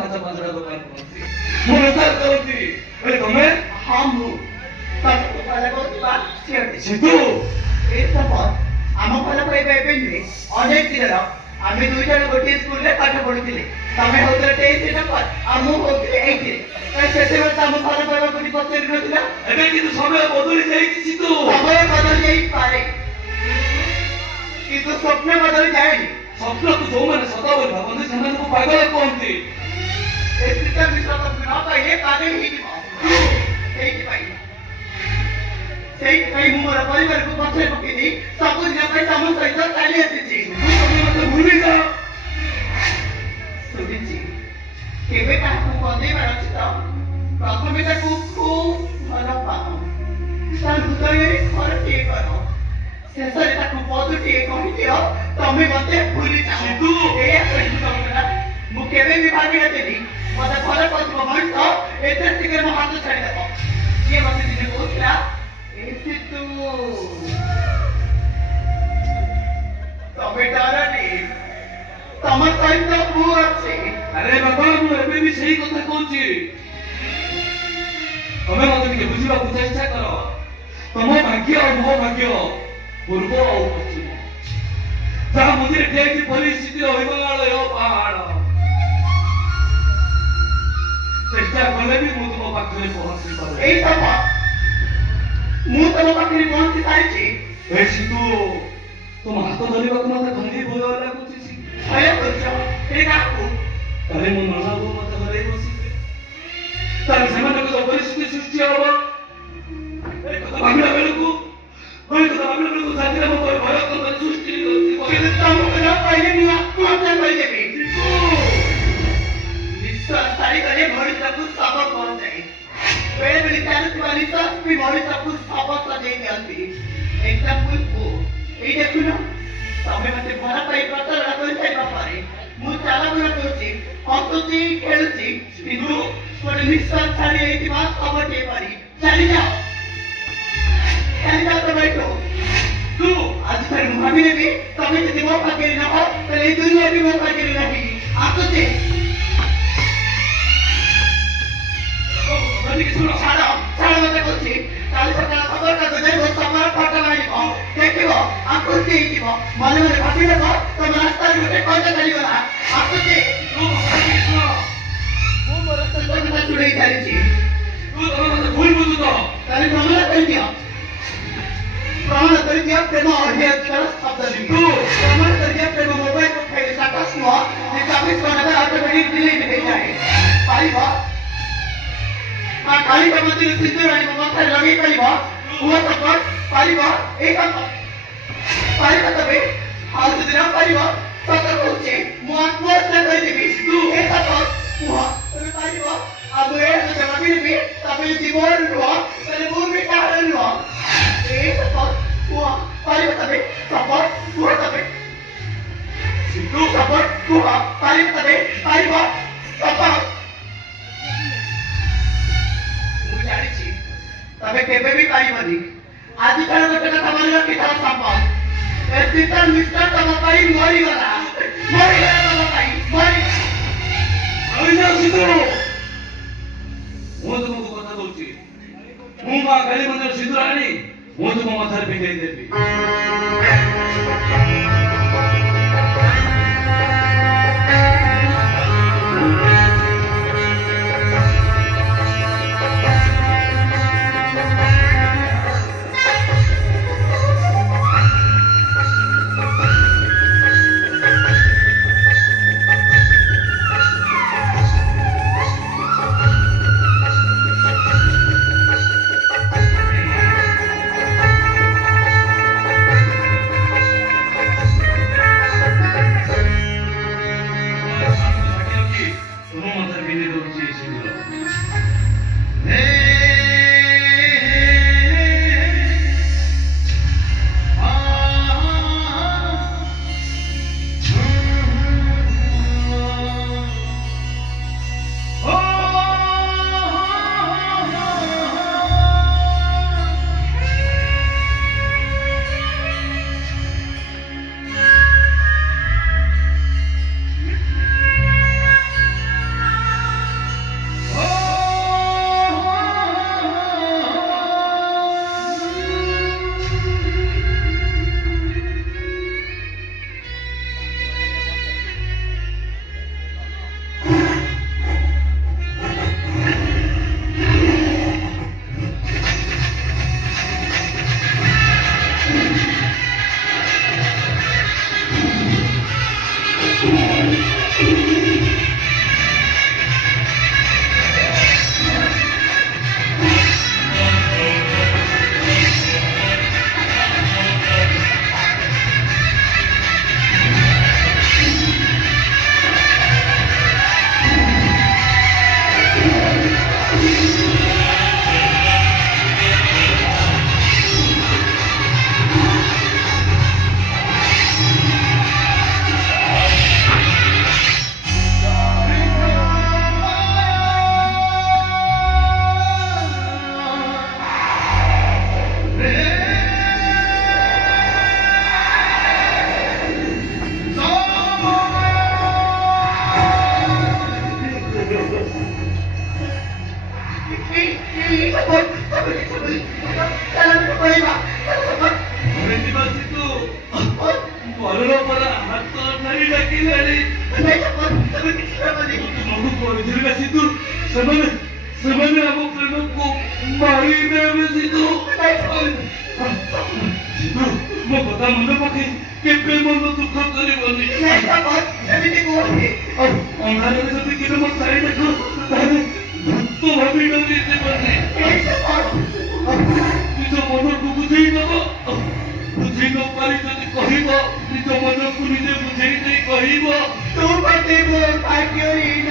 ପାଞ୍ଚ ପାଞ୍ଚଟା ଦୋକାନ କରନ୍ତି ମୁଁ ବେପାର କରନ୍ତି ହେଲେ ତମେ ହଁ ମୁଁ ତମକୁ ଭଲ କହୁଥିବା ଝିଅଟି ସିଧୁ ଏ ସପୋଜ ଆମ ଭଲ କହିବା ଏବେ ନୁହେଁ ଅନେକ ଦିନର ଆମେ ଦୁଇ ଜଣ ଗୋଟିଏ ସ୍କୁଲରେ ପାଠ ପଢୁଥିଲେ ତମେ ହଉଥିଲେ ତେଇଶରେ ଟପର ଆଉ ମୁଁ ହଉଥିଲି ଏଇଥିରେ ସେତେବେଳେ ତ ଆମ ଭଲ କହିବା କୋଉଠି ପଚାରି ନଥିଲା ଏବେ କିନ୍ତୁ ସମୟ ବଦଳି ଯାଇଛି ସିଧୁ ସମୟ ବଦଳି ଯାଇପାରେ କିନ୍ତୁ ସ୍ୱପ୍ନ ବଦଳି ଯାଏନି ସ୍ୱପ୍ନକୁ ଯୋଉମାନେ ସଦା ବୋଲି ଭାବନ୍ତି ସେମାନଙ୍କୁ ପାଗଳ କୁହନ୍ତି ଏଥିରେ ବିଶ୍ୱାସ ନ ପାଇଲେ ପାଗଳ ହେଇଯିବ ସେଇଥିପାଇଁ ମୁଁ ମୋର ପରିବାରକୁ ପଛରେ ପକେଇ ସବୁଦିନ ପାଇଁ ତମ ସହିତ ଚାଲି ଆସିଛି ତମେ ମତେ ଭୁଲି ଯାଅ ଶୁଣିଛି କେବେ କାହାକୁ ବନେଇବାର ଅଛି ତ ପ୍ରଥମେ ତାକୁ ଖୁବ୍ ଭଲ ପାଅ ତା ହୃଦୟରେ ଘରଟିଏ କର ଶେଷରେ ତାକୁ ପଦଟିଏ କହିଦିଅ ତମେ ମତେ ଭୁଲି ଯାଅ ଏଇଆ କହିବୁ ତମେ ମୁଁ କେବେ ବି ଭାବି ନଥିଲି ମତେ ଭଲ କରୁଥିବା ମଣିଷ ଏତେ ଶୀଘ୍ର ମୋ ହାତ ଛାଡ଼ିଦେବ ଯିଏ ମତେ ଦିନେ କହୁଥିଲା ତମେ ଡରନି ତମ ସହିତ ମୁଁ ଅଛି ଆରେ ବାବା ମୁଁ ଏବେ ବି ସେଇ କଥା କହୁଛି ତମେ ମତେ ଟିକେ ବୁଝିବାକୁ ଚେଷ୍ଟା କର ତମ ଭାଗ୍ୟ ଆଉ ମୋ ଭାଗ୍ୟ ପୂର୍ବ ଆଉ ପଶ୍ଚିମ ଯାହା ମଝିରେ ଠିଆଇଛି ପରିସ୍ଥିତିର ହିମାଳୟ ପାହାଡ଼ ଚେଷ୍ଟା କଲେ ବି ମୁଁ ତୁମ ପାଖରେ ପହଞ୍ଚି ପାରେ ଏଇ ସମ ମୁଁ ତମ ପାଖରେ ପହଞ୍ଚି ସାରିଛି ଏ ସିଧୁ ତୁମ ହାତ ଧରିବାକୁ ମତେ ଭାରି ଭୟ ଲାଗୁଛି ଭୟ କରୁଛ ଏ କାହାକୁ କାଲି ମୋ ନନା ବୋଉ ମତେ ହରେଇ ବସିବେ ତାହେଲେ ସେମାନଙ୍କ ପରିସ୍ଥିତି ସୃଷ୍ଟି ହବ ଏ କଥା ଭାବିଲା ବେଳକୁ ଜାତିରେ ମୋ ଭୟ ସୃଷ୍ଟି କିନ୍ତୁ ତମକୁ ନ କହିଲେ ମୁଁ ଆତ୍ମହତ୍ୟା କରିଦେବି ନିଶ୍ୱାସ ଛାଡ଼ିଗଲେ ମଣିଷକୁ ଶବ ପହଞ୍ଚାଏ ବେଳେବେଳେ ଚାଲୁଥିବା ନିଶ୍ୱାସ ବି ମଣିଷକୁ ଶବ ସଜେଇ ଦିଅନ୍ତି ଏକ୍ସାମ୍ପଲ ମୁଁ ଏଇ ଦେଖୁନ ତମେ ମତେ ଭଲ ପାଇ ପ୍ରତାରଣା କରିସାରିବା ପରେ ମୁଁ ଚାଲାବୁଲା କରୁଛି ହସୁଛି ଖେଳୁଛି କିନ୍ତୁ ଗୋଟେ ନିଶ୍ୱାସ ଛାଡ଼ି ହେଇଥିବା ଶବଟିଏ ପରି ଚାଲିଯାଅ ତମେ ଏଠୁ ତୁ ଆଜିଠାରୁ ମୁଁ ଭାବିନେବି ତମେ ଯଦି ମୋ ପାଖରେ ନ ହଅ ତାହେଲେ ଏଇ ଦୁନିଆ ବି ମୋ ପାଖରେ ନାହିଁ ଆସୁଛି ଛାଡ଼ ମତେ କହୁଛି କାଲି ସକାଳ ଖବରକାଗଜରେ ମୋ ସମର ଫଟୋ ମାରିବ ଦେଖିବ ଆକୃତି ହେଇଯିବ ମନେ ମନେ ଭାବିନେବ ତମ ରାସ୍ତାରେ ଗୋଟେ କଇଟା ଚାଲିଗଲା ଆସୁଛି ମୁଁ ମୋର ସହିତ କଥା ଶୁଣେଇ ଚାଲିଛି ଭୁଲ ବୁଝୁଛ ତାହେଲେ ପ୍ରମାଣ କରିଦିଅ ପ୍ରେମ ଅଧ୍ୟକ୍ଷର ଶବ୍ଦ ପ୍ରମାଣ କରିଦିଅ ପ୍ରେମ ମୋବାଇଲ ପଠାଇଲେ ଷ୍ଟାଟସ୍ ନୁହଁ ଯେ 24 ଘଣ୍ଟା ଅଟୋମେଟିକ ଡିଲିଟ୍ ହେଇଯାଏ ପାରିବ କାଳିକା ମନ୍ଦିର ସିନ୍ଦୁର ଆଣିବ ମଥାରେ ଲଗେଇ ପାରିବ କୁହ ସପୋର୍ଟ ପାରିବ ଏଇ ପାରିବ ତମେ ଆଉ ଯଦି ନ ପାରିବ ସତ କହୁଛି ମୁଁ ଆତ୍ମହତ୍ୟା କରିଦେବି ଏ ସପୋର୍ଟ କୁହ ତମେ ପାରିବ ଆଉ ମୁଁ ଏ ଭାବିନେବି ତମେ ଯଦି ମୋର ନୁହଁ ତାହେଲେ ମୁଁ ବି କାହାର ନୁହଁ ଏ ସପୋର୍ଟ କୁହ ପାରିବ ତମେ ସପୋର୍ଟ କୁହ ତମେ ସପୋର୍ଟ କୁହ ପାରିବ ତମେ ପାରିବ ସପୋର୍ଟ ଜାଣିଛି ତମେ କେବେ ବି ପାରିବନି ଆଜିଠାରୁ ଗୋଟେ କଥା ମନେ ରଖିଥାଅ ସପୋର୍ଟ ମିଷ୍ଟର ତମ ପାଇଁ ମରିଗଲା ତମ ପାଇଁ ମୁଁ ତୁମକୁ କଥା ଦଉଛି ମୁଁ ମା କାଳୀ ମନ୍ଦିର ସିନ୍ଦୁର ଆଣି ମୁଁ ତୁମ ମାଥାରେ ପିନ୍ଧେଇ ଦେବି କହିଲା ସିଧୁ ସେମାନେ ଆମ ପ୍ରେମକୁ ମାରିଦେବେ ସିଧୁ। ସିଧୁ ମୋ କଥା ମନେ ପକେଇ କେବେ ମନ ଦୁଃଖ କରିବନି। ଏମିତି କୁହନ୍ତି। ଅନ୍ଧାରରେ ଯଦି କିଏ ମୋ ଶାଢ଼ୀ ଦେଖ ତାହେଲେ ଭୂତ ଭାବି ଡରିଯିବନି। ନିଜ ମନକୁ ବୁଝେଇ ଦବ, ବୁଝେଇ ନ ପାରି ଯଦି କହିବ ନିଜ ମନକୁ ନିଜେ ବୁଝେଇ ଦେଇ କହିବ ତୁ ମତେ ମୋ ଭାଗ୍ୟହୀନ।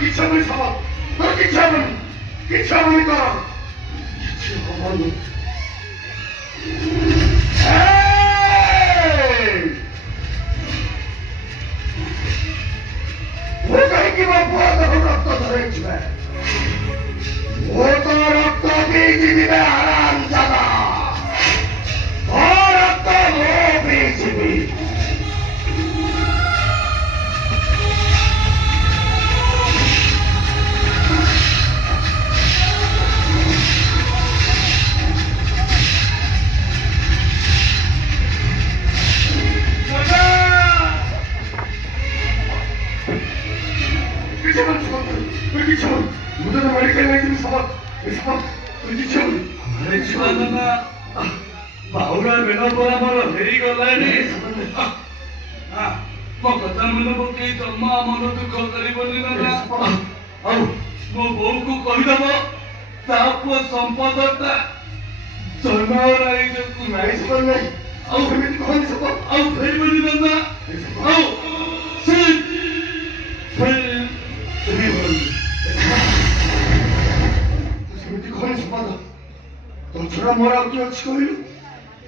기참을 삼아 너 기참을 따라 기참을 에이 오가이기와 부하다고 락도 더했지만 모두 락도 비집이네 하람자다 더 락도 너 비집이 Pergi mudah balik lagi sama pergi अरे जीवाना बाहुरा बेना बोला बोला फेरी गलानी हां मो कथा मन पके जम्मा मन दुख करिबनी ना औ मो बोऊ को कहि दबो ताप संपदता जनावराई जो तू नाइस कर नै औ फेरि कोन सब औ फेरि बनी ना औ से फेरि ସେମିତି କଣ ସପାଦ ତୋ ଛଡା ମୋର ଆଉ କିଏ ଅଛି କହିଲୁ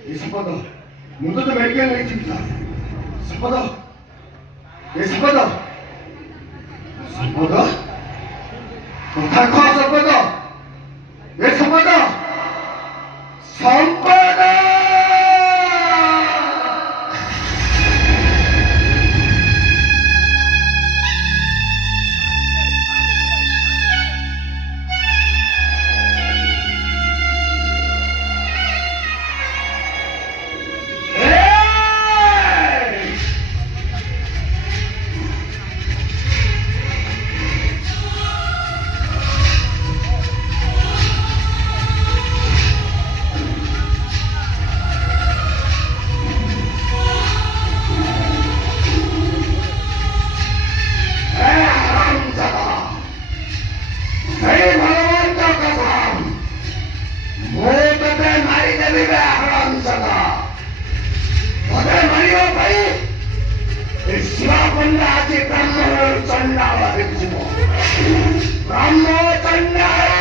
ଏ ସପାଦ ମୁଁ ତତେ ମେଡିକାଲ ନେଇଯିବି ସପାଦ ଏ ସପାଦ ସପାଦ କଥା କହ ସପାଦ ଏ ସପାଦ ସମ୍ପଦ ଶିବକନ୍ୟା ଆଜି ବ୍ରାହ୍ମଣ ଚଣ୍ଡାଳ ଦେଖୁଯିବ ବ୍ରାହ୍ମଣ ଚଣ୍ଡାଳ